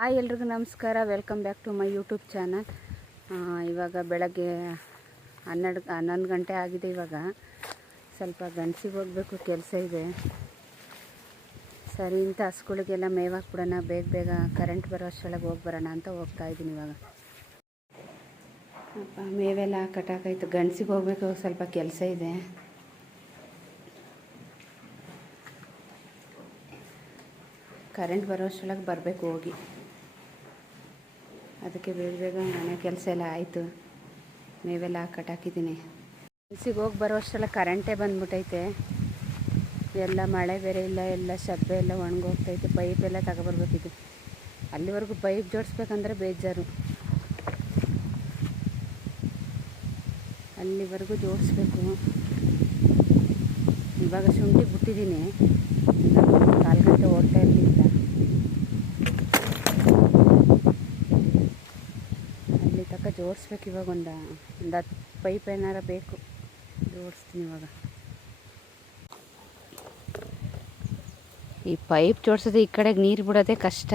Hi ಎಲ್ರಿಗೂ ನಮಸ್ಕಾರ. Welcome back to my YouTube channel. ಇವಾಗ ಬೆಳಗ್ಗೆ 11 ಗಂಟೆ ಆಗಿದೆ. ಇವಾಗ ಸ್ವಲ್ಪ ಗಂಡಸಿಗೆ ಹೋಗಬೇಕು, ಕೆಲಸ ಇದೆ. ಸರಿ ಇಂಥ ಹಸುಗಳಿಗೆಲ್ಲ ಮೇವಾಗಿ ಬಿಡೋಣ, ಬೇಗ ಕರೆಂಟ್ ಬರೋ ಅಷ್ಟರೊಳಗೆ ಹೋಗಿ ಬರೋಣ ಅಂತ ಹೋಗ್ತಾಯಿದ್ದೀನಿ. ಇವಾಗ ಮೇವೆಲ್ಲ ಕಟ್ಟಾಕಾಯ್ತು, ಗಂಡಸಿಗೆ ಹೋಗಬೇಕು, ಸ್ವಲ್ಪ ಕೆಲಸ ಇದೆ. ಕರೆಂಟ್ ಬರೋ ಅಷ್ಟರೊಳಗೆ ಬರಬೇಕು ಹೋಗಿ, ಅದಕ್ಕೆ ಬೇಗ ಮನೆ ಕೆಲಸ ಎಲ್ಲ ಆಯಿತು. ಮೇವೆಲ್ಲ ಕಟ್ಟಾಕಿದ್ದೀನಿ. ಗಂಡಸಿಗೆ ಹೋಗಿ ಬರೋ ಅಷ್ಟರೊಳಗೆ ಕರೆಂಟೇ ಬಂದ್ಬಿಟ್ಟೈತೆ. ಎಲ್ಲ ಮಳೆ ಬೇರೆ ಇಲ್ಲ, ಎಲ್ಲ ಶಬ್ಬೆ ಎಲ್ಲ ಒಣಗೋಗ್ತೈತೆ. ಪೈಪೆಲ್ಲ ತಗೊಬರ್ಬೇಕಿದೆ. ಅಲ್ಲಿವರೆಗೂ ಪೈಪ್ ಜೋಡಿಸ್ಬೇಕಂದ್ರೆ ಬೇಜಾರು. ಅಲ್ಲಿವರೆಗೂ ಜೋಡಿಸ್ಬೇಕು. ಇವಾಗ ಶುಂಠಿ ಬಿಟ್ಟಿದ್ದೀನಿ, 4 ಗಂಟೆ ಓಡ್ತಾ ಇರಲಿಲ್ಲ. ಅಲ್ಲಿ ತನಕ ಜೋಡಿಸ್ಬೇಕು. ಇವಾಗ ಒಂದು 10 ಪೈಪ್ ಏನಾರ ಬೇಕು, ಜೋಡಿಸ್ತೀನಿ. ಇವಾಗ ಈ ಪೈಪ್ ಜೋಡಿಸೋದು ಈ ಕಡೆಗೆ ನೀರು ಬಿಡೋದೇ ಕಷ್ಟ.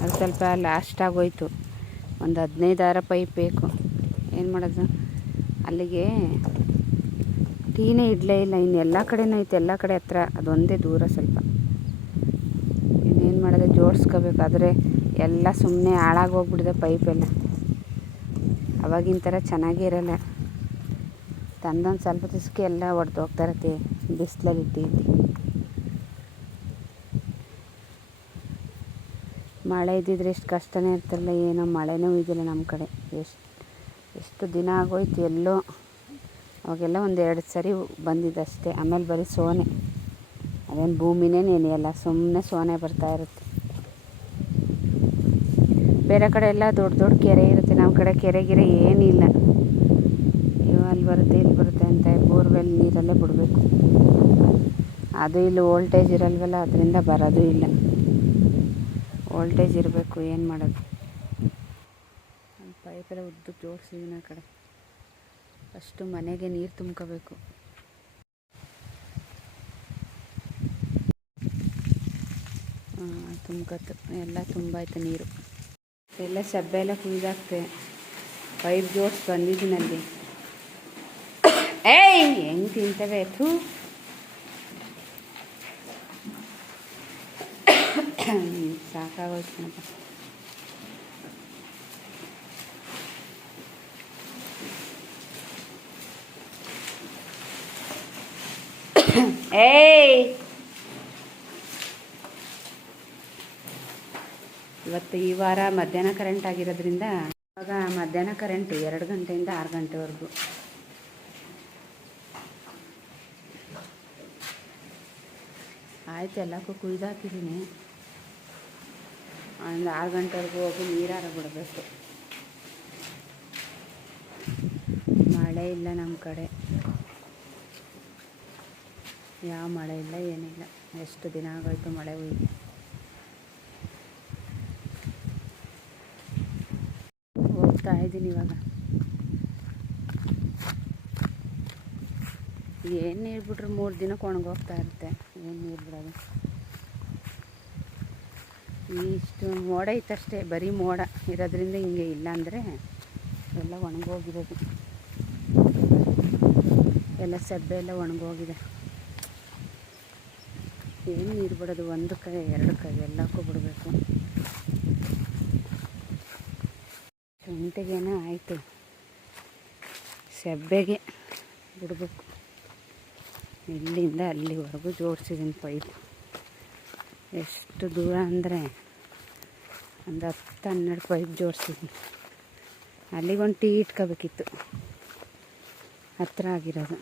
ಅದು ಸ್ವಲ್ಪ ಲಾಸ್ಟ್ ಆಗೋಯ್ತು. ಒಂದು 15 ಪೈಪ್ ಬೇಕು. ಏನು ಮಾಡೋದು, ಅಲ್ಲಿಗೆ ಟೀನೇ ಇಡಲೇ ಇಲ್ಲ. ಇನ್ನೆಲ್ಲ ಕಡೆನೂ ಐತೆ, ಎಲ್ಲ ಕಡೆ ಹತ್ರ, ಅದೊಂದೇ ದೂರ ಸ್ವಲ್ಪ. ಇನ್ನೇನು ಮಾಡೋದು, ಜೋಡಿಸ್ಕೋಬೇಕಾದ್ರೆ ಎಲ್ಲ ಸುಮ್ಮನೆ ಹಾಳಾಗೋಗ್ಬಿಡಿದೆ ಪೈಪೆಲ್ಲ. ಅವಾಗಿನ ಥರ ಚೆನ್ನಾಗೇ ಇರೋಲ್ಲ. ತಂದೊಂದು ಸ್ವಲ್ಪ ದಿವಸಕ್ಕೆ ಎಲ್ಲ ಒಡೆದೋಗ್ತಾ ಇರುತ್ತೆ ಬಿಸಿಲಲ್ಲಿ ಇಟ್ಟು. ಮಳೆ ಇದ್ದಿದ್ರೆ ಎಷ್ಟು ಕಷ್ಟನೇ ಇರ್ತಿರಲಿಲ್ಲ. ಏನೋ ಮಳೆನೂ ಇದ್ದಿಲ್ಲ ನಮ್ಮ ಕಡೆ. ಎಷ್ಟು ದಿನ ಆಗೋಯ್ತು. ಎಲ್ಲೋ ಅವಾಗೆಲ್ಲ 1-2 ಸರಿ ಬಂದಿದ್ದಷ್ಟೇ. ಆಮೇಲೆ ಬರೀ ಸೋನೆ, ಅದೇನು ಭೂಮಿನೇ ನೆನೆಯಲ್ಲ, ಸುಮ್ಮನೆ ಸೋನೆ ಬರ್ತಾಯಿರುತ್ತೆ. ಬೇರೆ ಕಡೆ ಎಲ್ಲ ದೊಡ್ಡ ಕೆರೆ ಇರುತ್ತೆ, ನಮ್ಮ ಕಡೆ ಕೆರೆ ಏನಿಲ್ಲ. ಅಲ್ಲಿ ಬರುತ್ತೆ ಇಲ್ಲಿ ಬರುತ್ತೆ ಅಂತ ಬೋರ್ವೆಲ್ ನೀರಲ್ಲೇ ಬಿಡಬೇಕು. ಅದು ಇಲ್ಲಿ ವೋಲ್ಟೇಜ್ ಇರಲ್ವಲ್ಲ, ಅದರಿಂದ ಬರೋದು ಇಲ್ಲ. ವೋಲ್ಟೇಜ್ ಇರಬೇಕು, ಏನು ಮಾಡೋದು. ಪೈಪೆಲ್ಲ ಉದ್ದಕ್ಕೆ ಜೋಡಿಸಿದ್ದೀನಿ. ಆ ಕಡೆ ಫಸ್ಟು ಮನೆಗೆ ನೀರು ತುಂಬ್ಕೋಬೇಕು. ತುಂಬ್ಕೊತು, ಎಲ್ಲ ತುಂಬಾಯ್ತು ನೀರು. ಎಲ್ಲ ಸಬ್ಬೆ ಎಲ್ಲ ಕುಯ್ದಾಕ್ತೆ. ಪೈಪ್ ಜೋಡಿಸಿ ಬಂದಿದ್ದೀನಲ್ಲಿ. ಹೆಂಗೆ ತಿಂತವೆ ಥೂ. ಸಾಕಾಗೋಯ್ತು ಕಣಪ್ಪ. ಇವತ್ತು ಈ ವಾರ ಮಧ್ಯಾಹ್ನ ಕರೆಂಟ್ ಆಗಿರೋದ್ರಿಂದ ಇವಾಗ ಮಧ್ಯಾಹ್ನ ಕರೆಂಟು 2 ಗಂಟೆಯಿಂದ 6 ಗಂಟೆವರೆಗೂ. ಆಯ್ತು, ಎಲ್ಲಕ್ಕೂ ಕುಯ್ದಾಕಿದ್ದೀನಿ. ಒಂದು 6 ಗಂಟೆವರೆಗೂ ಹೋಗಿ ನೀರಾರ ಬಿಡಬೇಕು. ಮಳೆ ಇಲ್ಲ ನಮ್ಮ ಕಡೆ, ಯಾವ ಮಳೆ ಇಲ್ಲ, ಏನಿಲ್ಲ. ಎಷ್ಟು ದಿನ ಆಗೋಯ್ತು ಮಳೆ ಹೋಯ್ತು. ಹೋಗ್ತಾ ಇದ್ದೀನಿ ಇವಾಗ. ಏನು ನೀರು ಬಿಟ್ರೆ 3 ದಿನಕ್ಕೆ ಒಣಗೋಗ್ತಾ ಇರುತ್ತೆ. ಏನು ನೀರು ಬಿಡೋದು. ಇಷ್ಟು ಮೋಡ ಇತ್ತಷ್ಟೇ, ಬರೀ ಮೋಡ ಇರೋದ್ರಿಂದ ಹಿಂಗೆ. ಇಲ್ಲಾಂದರೆ ಎಲ್ಲ ಒಣಗೋಗಿರೋದು. ಎಲ್ಲ ಸಬ್ಬೆ ಎಲ್ಲ ಒಣಗೋಗಿದೆ. ಏನು ನೀರು ಬಿಡೋದು, 1 ಕೈ 2 ಕೈ ಎಲ್ಲಕ್ಕೂ ಬಿಡಬೇಕು. ಶುಂಠಿಗೇನೋ ಆಯಿತು, ಸಬ್ಬೆಗೆ ಬಿಡಬೇಕು. ಇಲ್ಲಿಂದ ಅಲ್ಲಿವರೆಗೂ ಜೋಡಿಸಿದ್ದೀನಿ ಪೈಪ್. ಎಷ್ಟು ದೂರ ಅಂದರೆ ಒಂದು 10-12 ಪೈಪ್ ಜೋಡಿಸಿದ್ದೀನಿ. ಅಲ್ಲಿಗೊಂದು ಟೀ ಇಟ್ಕೋಬೇಕಿತ್ತು, ಹತ್ರ ಆಗಿರೋದು.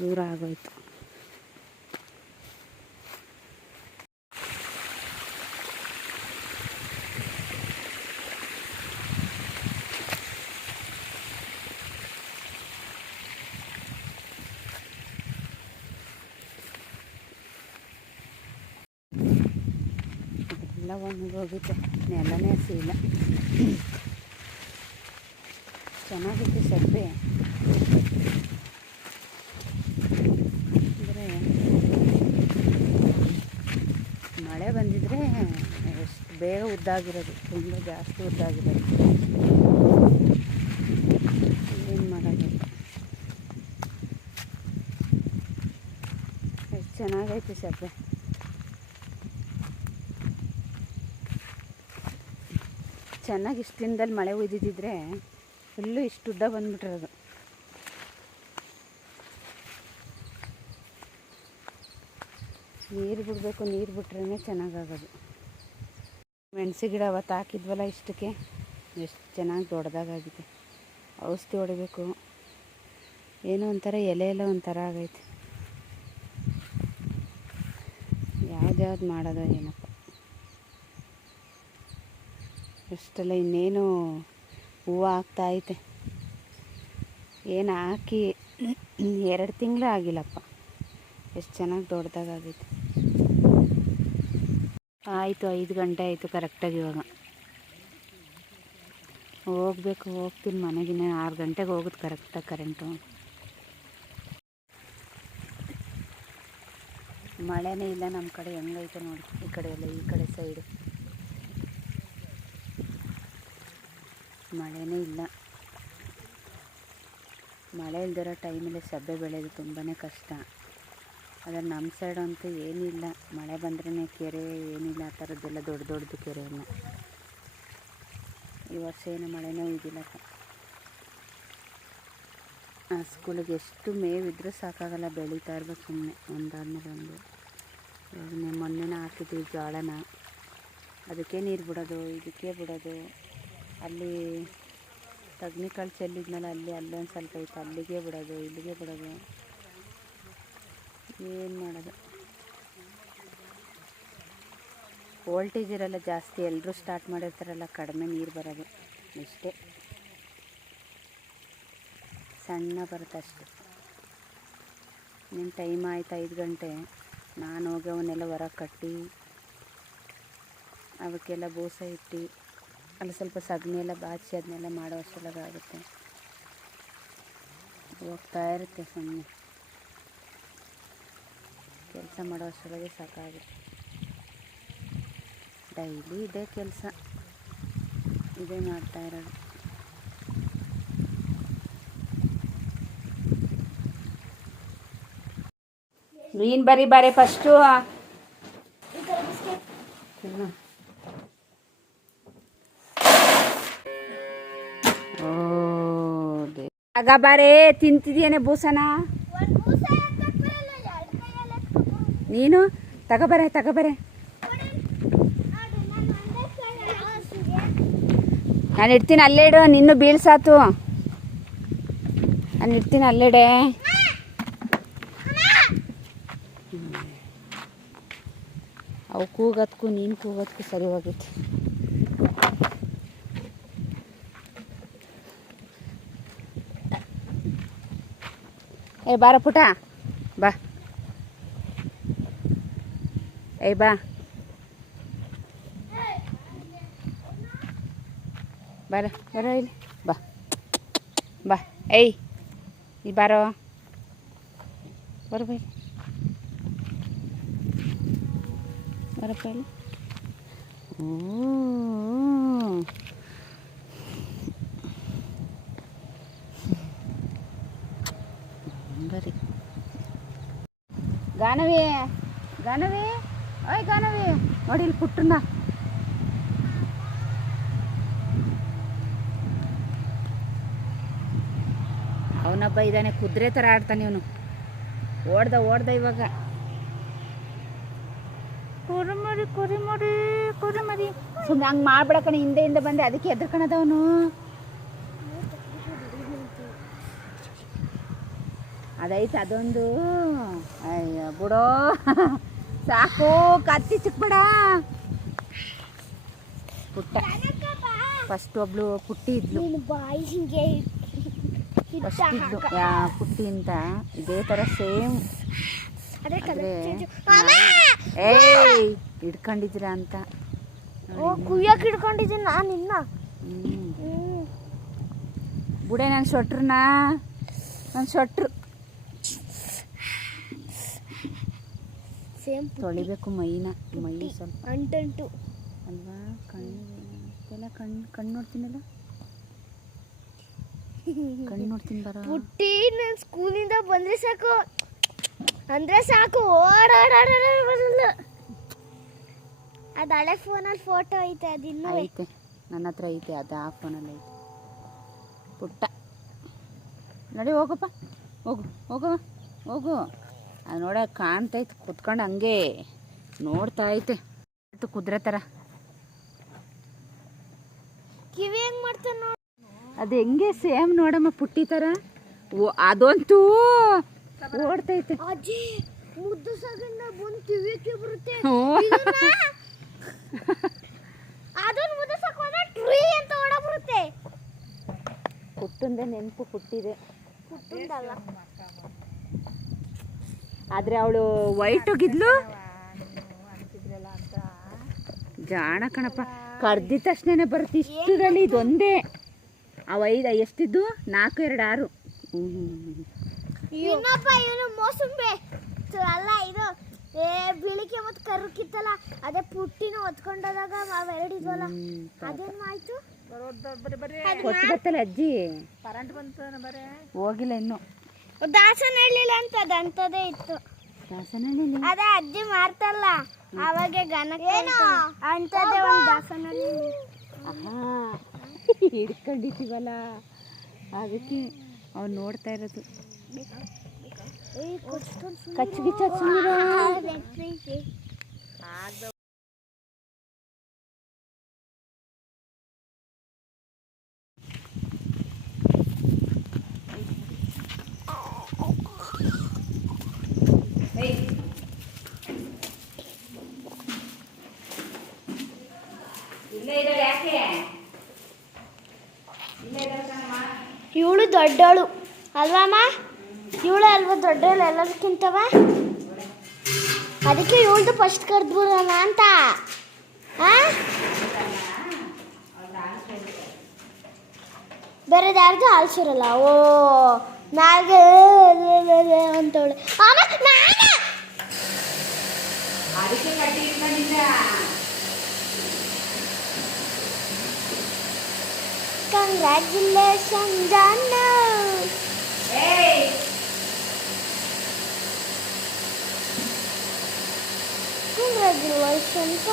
ದೂರ ಆಗೋಯ್ತು. ಎಲ್ಲ ಒಣಗೋಗುತ್ತೆ, ನೆಲನೇ ಹಸಿಲ್ಲ. ಚೆನ್ನಾಗಿತ್ತು ಸಬ್ಬೆ, ಅಂದರೆ ಮಳೆ ಬಂದಿದ್ರೆ ಎಷ್ಟು ಬೇಗ ಉದ್ದಾಗಿರೋದು, ತುಂಬ ಜಾಸ್ತಿ ಉದ್ದಾಗಿರೋದು. ಏನು ಮಾಡೋದಿಲ್ಲ. ಎಷ್ಟು ಚೆನ್ನಾಗೈತೆ ಸಬ್ಬೆ. ಚೆನ್ನಾಗಿ ಇಷ್ಟು ದಿನದಲ್ಲಿ ಮಳೆ ಉಯ್ದಿದ್ದಿದ್ರೆ ಫುಲ್ಲು ಇಷ್ಟು ಉದ್ದ ಬಂದ್ಬಿಟ್ಟಿರೋದು. ನೀರು ಬಿಡಬೇಕು, ನೀರು ಬಿಟ್ರೇ ಚೆನ್ನಾಗಾಗೋದು. ಮೆಣಸು ಗಿಡ ಅವತ್ತು ಹಾಕಿದ್ವಲ್ಲ ಇಷ್ಟಕ್ಕೆ ಎಷ್ಟು ಚೆನ್ನಾಗಿ ದೊಡ್ಡದಾಗಿದೆ. ಔಷಧಿ ಹೊಡಿಬೇಕು. ಏನೋ ಒಂಥರ ಎಲೆ ಎಲ್ಲ ಒಂಥರ ಆಗೈತೆ. ಯಾವ್ದು ಮಾಡೋದು ಏನಪ್ಪ. ಅಷ್ಟೆಲ್ಲ ಇನ್ನೇನು ಹೂವು ಆಗ್ತಾೈತೆ. ಏನು ಹಾಕಿ 2 ತಿಂಗಳು ಆಗಿಲ್ಲಪ್ಪ. ಎಷ್ಟು ಚೆನ್ನಾಗಿ ದೊಡ್ಡದಾಗೈತೆ. ಆಯಿತು, 5 ಗಂಟೆ ಆಯಿತು ಕರೆಕ್ಟಾಗಿ. ಇವಾಗ ಹೋಗ್ತೀನಿ ಮನೆಗಿನ್ನ. 6 ಗಂಟೆಗೆ ಹೋಗೋದು ಕರೆಕ್ಟಾಗಿ ಕರೆಂಟು. ಮಳೆನೇ ಇಲ್ಲ ನಮ್ಮ ಕಡೆ. ಹೆಂಗೈತೆ ನೋಡಿ ಈ ಕಡೆ ಎಲ್ಲ, ಈ ಕಡೆ ಸೈಡು ಮಳೆನೇ ಇಲ್ಲ. ಮಳೆ ಇಲ್ದಿರೋ ಟೈಮಲ್ಲಿ ಸಬ್ಬೆ ಬೆಳೆಯೋದು ತುಂಬಾ ಕಷ್ಟ. ಆದರೆ ನಮ್ಮ ಸೈಡ್ ಅಂತೂ ಏನಿಲ್ಲ. ಮಳೆ ಬಂದ್ರೇ ಕೆರೆ ಏನಿಲ್ಲ, ಆ ಥರದ್ದೆಲ್ಲ ದೊಡ್ಡದು ಕೆರೆ ಇಲ್ಲ. ಈ ವರ್ಷ ಏನು ಮಳೆನೇ ಇದ್ದಿಲ್ಲಪ್ಪ. ಸ್ಕೂಲಿಗೆ ಎಷ್ಟು ಮೇವಿದ್ರೂ ಸಾಕಾಗಲ್ಲ, ಬೆಳೀತಾ ಇರ್ಬೇಕು ಸುಮ್ಮನೆ ಒಂದಾದ್ಮೇಲೆ ಒಂದು. ಇವಾಗ ಮೊನ್ನೆನ ಹಾಕಿದ್ವಿ ಜೋಳನ, ಅದಕ್ಕೆ ನೀರು ಬಿಡೋದು, ಇದಕ್ಕೆ ಬಿಡೋದು. ಅಲ್ಲಿ ತಗ್ನಿಕಾಳು ಚೆಲ್ಲಿದ್ನಲ್ಲ, ಅಲ್ಲೊಂದು ಸ್ವಲ್ಪ ಐತೆ, ಅಲ್ಲಿಗೆ ಬಿಡೋದು, ಇಲ್ಲಿಗೆ ಬಿಡೋದು. ಏನು ಮಾಡೋದು. ವೋಲ್ಟೇಜ್ ಇರಲ್ಲ ಜಾಸ್ತಿ. ಎಲ್ಲರೂ ಸ್ಟಾರ್ಟ್ ಮಾಡಿರ್ತಾರಲ್ಲ, ಕಡಿಮೆ ನೀರು ಬರೋದು ಇಷ್ಟೇ, ಸಣ್ಣ ಬರುತ್ತೆ ಅಷ್ಟೆ. ನಿಮ್ಮ ಟೈಮ್ ಆಯ್ತು 5 ಗಂಟೆ. ನಾನು ಹೋಗಿ ಅವನ್ನೆಲ್ಲ ಹೊರಗೆ ಕಟ್ಟಿ ಅವಕ್ಕೆಲ್ಲ ಬೂಸ ಇಟ್ಟು ಅಲ್ಲಿ ಸ್ವಲ್ಪ ಸಗಣಿ ಎಲ್ಲ ಬಾಚಿ ಅದನ್ನೆಲ್ಲ ಮಾಡೋ ಅಷ್ಟರೊಳಗಾಗುತ್ತೆ. ಹೋಗ್ತಾ ಇರುತ್ತೆ ಸುಮ್ಮನೆ ಕೆಲಸ ಮಾಡೋ ಅಷ್ಟರೊಳಗೆ ಸಾಕಾಗುತ್ತೆ. ಡೈಲಿ ಇದೇ ಕೆಲಸ, ಇದೇ ಮಾಡ್ತಾ ಇರೋದು. ನೀನು ಬರೀ ಫಸ್ಟು. ಆಗ ಬಾರೇ ತಿಂತಿದ್ಯೇನೆ ಬೂಸನ. ನೀನು ತಗೋಬರೆ. ನಾನು ಇಡ್ತೀನಿ, ಅಲ್ಲೇ ಇಡು. ನಿನ್ನೂ ಬೀಳ್ಸಾತು. ನಾನು ಇಡ್ತೀನಿ, ಅಲ್ಲೆಡೆ. ಅವು ಕೂಗೋದಕ್ಕೂ ನೀನು ಕೂಗೋದಕ್ಕೂ ಸರಿ ಹೋಗೈತಿ. ಏ ಬಾರ ಪುಟ, ಬಾ. ಏಯ್ ಬಾ ಇಲ್ಲಿ ಬಾ. ಏಯ್ ಇಲ್ಲಿ ಬಾರೋ, ಬರಪ್ಪ ಇಲ್ಲಿ. ಬರೀ ಗಾನವಿ, ಓಯ್ ಗಾನವಿ, ನೋಡಿ ಇಲ್ಲಿ ಪುಟ್ಟನ. ಅವನೊಬ್ಬ ಇದ್ದಾನೆ, ಕುದುರೆ ಥರ ಆಡ್ತಾನೆ ಇವನು. ಓಡ್ದ ಇವಾಗ. ಕುರಿ ಸುಮ್ಮನೆ ಹಂಗೆ ಮಾಡ್ಬೇಡ ಕಣೆ. ಹಿಂದೆ ಬಂದೆ, ಅದಕ್ಕೆ ಎದ್ರಕಣದವನು. ಅದೈತೆ ಅದೊಂದು. ಅಯ್ಯೋ ಬಿಡೋ, ಸಾಕು. ಕತ್ತಿ ಚಿಕ್ಕಬೇಡ. ಪುಟ್ಟ ಫಸ್ಟ್ ಒಬ್ಳು ಪುಟ್ಟಿ ಇದ್ಲು. ಪುಟ್ಟಿ ಅಂತ ಇದೇ ಥರ ಸೇಮ್. ಏಯ್ ಹಿಡ್ಕೊಂಡಿದ್ದೀರಾ ಅಂತ ಕುಯ್ಯಕ್ಕೆ ಹಿಡ್ಕೊಂಡಿದ್ದೀನಿ ನಾನು ಇನ್ನ. ಬುಡೆ ನನ್ನ ಶೊಟ್ರು ಸೇಮ್ ತೊಳಿಬೇಕು ಮೈ ಸ್ವಲ್ಪ ಅಂಟಂಟು ಅಲ್ವಾ. ಕಣ್ಣು ನೋಡ್ತೀನಲ್ಲ, ಕಣ್ಣು ನೋಡ್ತೀನಿ ಬರೋ. ಪುಟ್ಟಿ ನಾನು ಸ್ಕೂಲಿಂದ ಬಂದರೆ ಸಾಕು ಅಂದರೆ ಸಾಕು ಓಡಾಡಲ್ಲ. ಅದು ಹಳೆ ಫೋನಲ್ಲಿ ಫೋಟೋ ಐತೆ, ಅದು ಇನ್ನೂ ಐತೆ ನನ್ನ ಹತ್ರ ಐತೆ, ಅದು ಆ ಫೋನಲ್ಲಿ ಐತೆ. ಪುಟ್ಟ ನೋಡಿ, ಹೋಗಪ್ಪ, ಹೋಗು. ಅದು ನೋಡ ಕಾಣ್ತೈತೆ, ಕುತ್ಕೊಂಡು ಹಂಗೆ ನೋಡ್ತಾ ಐತೆ ಕುದುರೆ ಥರ. ಕಿವಿ ಹೆಂಗೆ ಮಾಡ್ತಾನೆ ನೋಡಿ, ಅದು ಹೆಂಗೆ ಸೇಮ್ ನೋಡಮ್ಮ ಪುಟ್ಟಿ ಥರ. ಅದಂತೂ ಓಡ್ತೈತೆ. ಅಜ್ಜಿ ಮುದ್ದು ಸಗಣ್ಣ ಬಂದು ಕಿವಿಗೆ ಬರುತ್ತೆ. ಅದನ್ನು ಮುದ್ದು ಸಾಕೋದ್ರೆ ಟ್ರೀ ಅಂತ ಓಡ ಬರುತ್ತೆ. ಪುಟ್ಟಂದೆ ನೆನಪು ಪುಟ್ಟಿದೆ, ಪುಟ್ಟಂದಲ್ಲ. ಆದರೆ ಅವಳು ವೈಟ್ ಹೋಗಿದ್ಲು ಜಾಣ ಕಣಪ್ಪ. ಕರ್ದಿದ ತಕ್ಷಣ ಬರುತ್ತೆ ಇಷ್ಟರಲ್ಲಿ. ಇದೊಂದೇ ಅವು 5 ಎಷ್ಟಿದ್ದು 4, 2, 6. ಇನ್ನೊಬ್ಬ ಇವನು ಮೋಸಂಬೆ ಅಲ್ಲ, ಇದು ಬಿಳಿಕೆ ಮತ್ತು ಕರುಕಿತ್ತಲ್ಲ, ಅದೇ ಪುಟ್ಟಿನ ಹೊತ್ಕೊಂಡೋದಾಗ ಅವೆರಡು ಇದ್ವಲ್ಲ, ಅದೇನು ಆಯ್ತು. ಗೊತ್ತಲ್ಲ ಅಜ್ಜಿ, ಹೋಗಿಲ್ಲ ಇನ್ನು. ದಾಸನ ಹೇಳಿಲ್ಲ ಅಂತ ಅದಂತದೇ ಇತ್ತು. ಅದೇ ಅಜ್ಜಿ ಮಾಡ್ತಲ್ಲ ಅವಾಗ ಅಂತದೇ ಒಂದು ದಾಸನ ಹಿಡ್ಕೊಂಡಿದ್ದೀವಲ್ಲ, ಅದಕ್ಕೆ ಅವ್ನು ನೋಡ್ತಾ ಇರೋದು. ಕಚ್ಚಿಗಿಚ್ಚ ಇವಳು ದೊಡ್ಡವಳು ಅಲ್ವಮ್ಮ, ಇವಳು ಅಲ್ವಾ ದೊಡ್ಡವಳು ಎಲ್ಲದಕ್ಕಿಂತವ. ಅದಕ್ಕೆ ಇವಳ್ದು ಫಸ್ಟ್ ಕರೆದ್ಬಿಡೋಣ ಅಂತ. ಬೇರೆ ಯಾರ್ದು ಆಲ್ಸಿರಲ್ಲ. ಓ ನಾಲ್ಗೆ ಅಂತವಳು. Congratulations, Janu. Hey. Congratulations.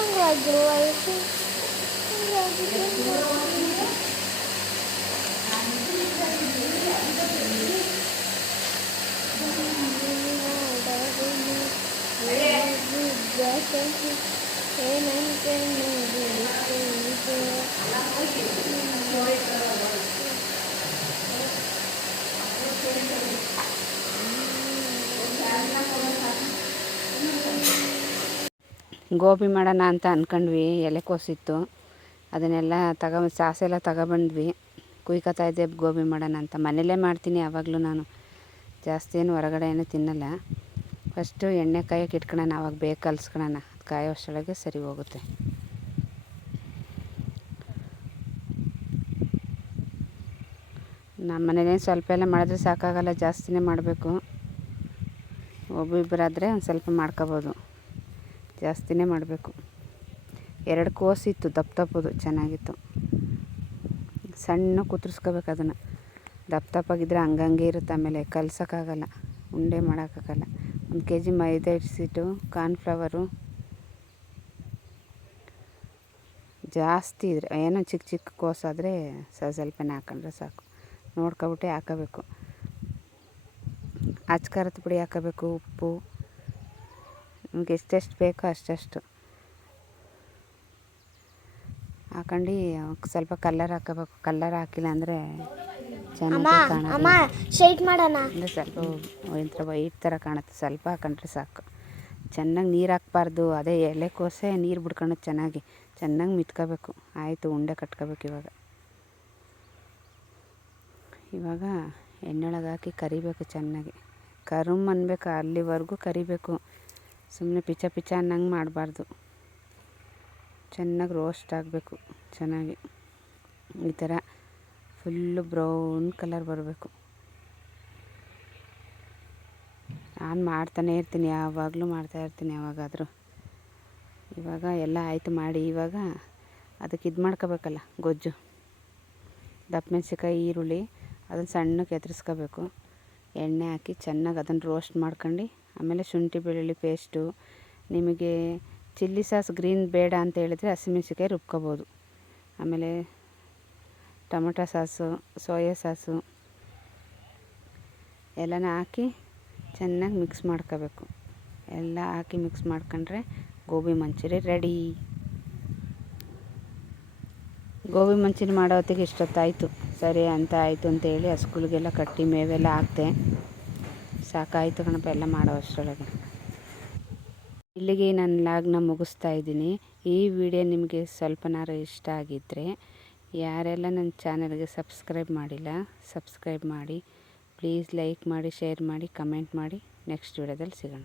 Gobi ಮಾಡೋಣ ಅಂತ ಅಂದ್ಕೊಂಡ್ವಿ. ಎಲೆಕೋಸಿತ್ತು, ಅದನ್ನೆಲ್ಲ ಸಾಸೆ ಎಲ್ಲ ತಗೊಬಂದ್ವಿ. ಕುಯ್ಕೊತಾ ಇದ್ದೆ ಗೋಬಿ ಮಾಡೋಣ ಅಂತ. ಮನೇಲೇ ಮಾಡ್ತೀನಿ ಯಾವಾಗಲೂ ನಾನು, ಜಾಸ್ತಿ ಏನು ಹೊರಗಡೆ ಏನು ತಿನ್ನಲ್ಲ. ಫಸ್ಟು ಎಣ್ಣೆ ಕಾಯಕ್ಕೆ ಇಟ್ಕೊಳ್ಳೋಣ, ಆವಾಗ ಬೇಗ ಕಲಿಸ್ಕೊಳ್ಳೋಣ. ಕಾಯೋ ಅಷ್ಟರೊಳಗೆ ಸರಿ ಹೋಗುತ್ತೆ. ನಮ್ಮ ಮನೇಲಿ ಸ್ವಲ್ಪ ಎಲ್ಲ ಮಾಡಿದ್ರೆ ಸಾಕಾಗಲ್ಲ, ಜಾಸ್ತಿನೇ ಮಾಡಬೇಕು. ಒಬ್ಬಿಬ್ಬರಾದರೆ ಒಂದು ಸ್ವಲ್ಪ ಮಾಡ್ಕೋಬೋದು, ಜಾಸ್ತಿನೇ ಮಾಡಬೇಕು. 2 ಕೋಸಿತ್ತು, ದಪ್ಪದು ಚೆನ್ನಾಗಿತ್ತು. ಸಣ್ಣ ಕುತ್ರಿಸ್ಕೋಬೇಕು ಅದನ್ನು. ದಪ್ಪಗಿದ್ರೆ ಹಂಗಂಗೆ ಇರುತ್ತೆ, ಆಮೇಲೆ ಕಲ್ಸೋಕ್ಕಾಗಲ್ಲ, ಉಂಡೆ ಮಾಡೋಕ್ಕಾಗಲ್ಲ. 1 kg ಮೈದಾ ಹಿಟ್ಟು, ಕಾರ್ನ್ಫ್ಲವರು ಜಾಸ್ತಿ ಇದ್ರೆ ಏನೋ ಚಿಕ್ಕ ಕೋಸಾದರೆ ಸ್ವಲ್ಪನೇ ಹಾಕೊಂಡ್ರೆ ಸಾಕು. ನೋಡ್ಕೊಬಿಟ್ಟೆ ಹಾಕೋಬೇಕು. ಖಾರದ ಪುಡಿ ಹಾಕೋಬೇಕು, ಉಪ್ಪು ನಮ್ಗೆ ಎಷ್ಟೆಷ್ಟು ಬೇಕೋ ಅಷ್ಟಷ್ಟು ಹಾಕೊಂಡು ಸ್ವಲ್ಪ ಕಲ್ಲರ್ ಹಾಕೋಬೇಕು. ಕಲ್ಲರ್ ಹಾಕಿಲ್ಲ ಅಂದರೆ ಚೆನ್ನಾಗಿ ಕಾಣೋದು. ಅಂದರೆ ಸ್ವಲ್ಪ ಒಂಥರ ವೈಟ್ ಥರ ಕಾಣುತ್ತೆ. ಸ್ವಲ್ಪ ಹಾಕೊಂಡ್ರೆ ಸಾಕು. ಚೆನ್ನಾಗಿ ನೀರು ಹಾಕ್ಬಾರ್ದು, ಅದೇ ಎಲೆಕೋಸೆ ನೀರು ಬಿಡ್ಕೊಂಡು ಚೆನ್ನಾಗಿ ಮಿತ್ಕೋಬೇಕು. ಆಯಿತು, ಉಂಡೆ ಕಟ್ಕೋಬೇಕು. ಇವಾಗ ಎಣ್ಣೆಯೊಳಗೆ ಹಾಕಿ ಕರಿಬೇಕು ಚೆನ್ನಾಗಿ. ಕರುಮ್ ಅನ್ಬೇಕು, ಅಲ್ಲಿವರೆಗೂ ಕರಿಬೇಕು. ಸುಮ್ಮನೆ ಪಿಚ ಅನ್ನಂಗೆ ಮಾಡಬಾರ್ದು. ಚೆನ್ನಾಗಿ ರೋಸ್ಟ್ ಆಗಬೇಕು. ಚೆನ್ನಾಗಿ ಈ ಥರ ಫುಲ್ಲು ಬ್ರೌನ್ ಕಲರ್ ಬರಬೇಕು. ನಾನು ಮಾಡ್ತಾನೇ ಇರ್ತೀನಿ, ಯಾವಾಗಲೂ ಮಾಡ್ತಾಯಿರ್ತೀನಿ ಯಾವಾಗಾದರೂ. ಇವಾಗ ಎಲ್ಲ ಆಯಿತು ಮಾಡಿ, ಇವಾಗ ಅದಕ್ಕೆ ಇದು ಮಾಡ್ಕೋಬೇಕಲ್ಲ ಗೊಜ್ಜು. ದಪ್ಪ ಮೆಣಸಿನ್ಕಾಯಿ, ಈರುಳ್ಳಿ ಅದನ್ನು ಸಣ್ಣಕ್ಕೆ ಎತ್ತರಿಸ್ಕೋಬೇಕು. ಎಣ್ಣೆ ಹಾಕಿ ಚೆನ್ನಾಗಿ ಅದನ್ನು ರೋಸ್ಟ್ ಮಾಡ್ಕೊಂಡು, ಆಮೇಲೆ ಶುಂಠಿ ಬೆಳ್ಳುಳ್ಳಿ ಪೇಸ್ಟು, ನಿಮಗೆ ಚಿಲ್ಲಿ ಸಾಸ್ ಗ್ರೀನ್ ಬೇಡ ಅಂತ ಹೇಳಿದ್ರೆ ಹಸಿಮೆಣಸಿನ್ಕಾಯಿ ರುಬ್ಕೋಬೋದು. ಆಮೇಲೆ ಟೊಮೊಟೊ ಸಾಸು, ಸೋಯಾ ಸಾಸು ಎಲ್ಲನ ಹಾಕಿ ಚೆನ್ನಾಗಿ ಮಿಕ್ಸ್ ಮಾಡ್ಕೋಬೇಕು. ಎಲ್ಲ ಹಾಕಿ ಮಿಕ್ಸ್ ಮಾಡ್ಕೊಂಡ್ರೆ ಗೋಬಿ ಮಂಚೂರಿ ರೆಡಿ. ಗೋಬಿ ಮಂಚೂರಿ ಮಾಡೋ ಹೊತ್ತಿಗೆ ಇಷ್ಟೊತ್ತಾಯಿತು. ಸರಿ ಅಂತ ಆಯಿತು ಅಂತೇಳಿ ಹಸುಗಳಿಗೆಲ್ಲ ಕಟ್ಟಿ ಮೇವೆಲ್ಲ ಹಾಕ್ತೆ. ಸಾಕಾಯಿತು ಕಣಪ್ಪ ಎಲ್ಲ ಮಾಡೋ ಅಷ್ಟರೊಳಗೆ. ಇಲ್ಲಿಗೆ ನಾನು ಲಾಗ್ನ ಮುಗಿಸ್ತಾ ಇದ್ದೀನಿ. ಈ ವಿಡಿಯೋ ನಿಮಗೆ ಸ್ವಲ್ಪನಾರು ಇಷ್ಟ ಆಗಿದ್ದರೆ ಯಾರೆಲ್ಲ ನನ್ನ ಚಾನಲ್ಗೆ ಸಬ್ಸ್ಕ್ರೈಬ್ ಮಾಡಿಲ್ಲ ಸಬ್ಸ್ಕ್ರೈಬ್ ಮಾಡಿ. ಪ್ಲೀಸ್ ಲೈಕ್ ಮಾಡಿ, ಶೇರ್ ಮಾಡಿ, ಕಮೆಂಟ್ ಮಾಡಿ. ನೆಕ್ಸ್ಟ್ ವಿಡಿಯೋದಲ್ಲಿ ಸಿಗೋಣ.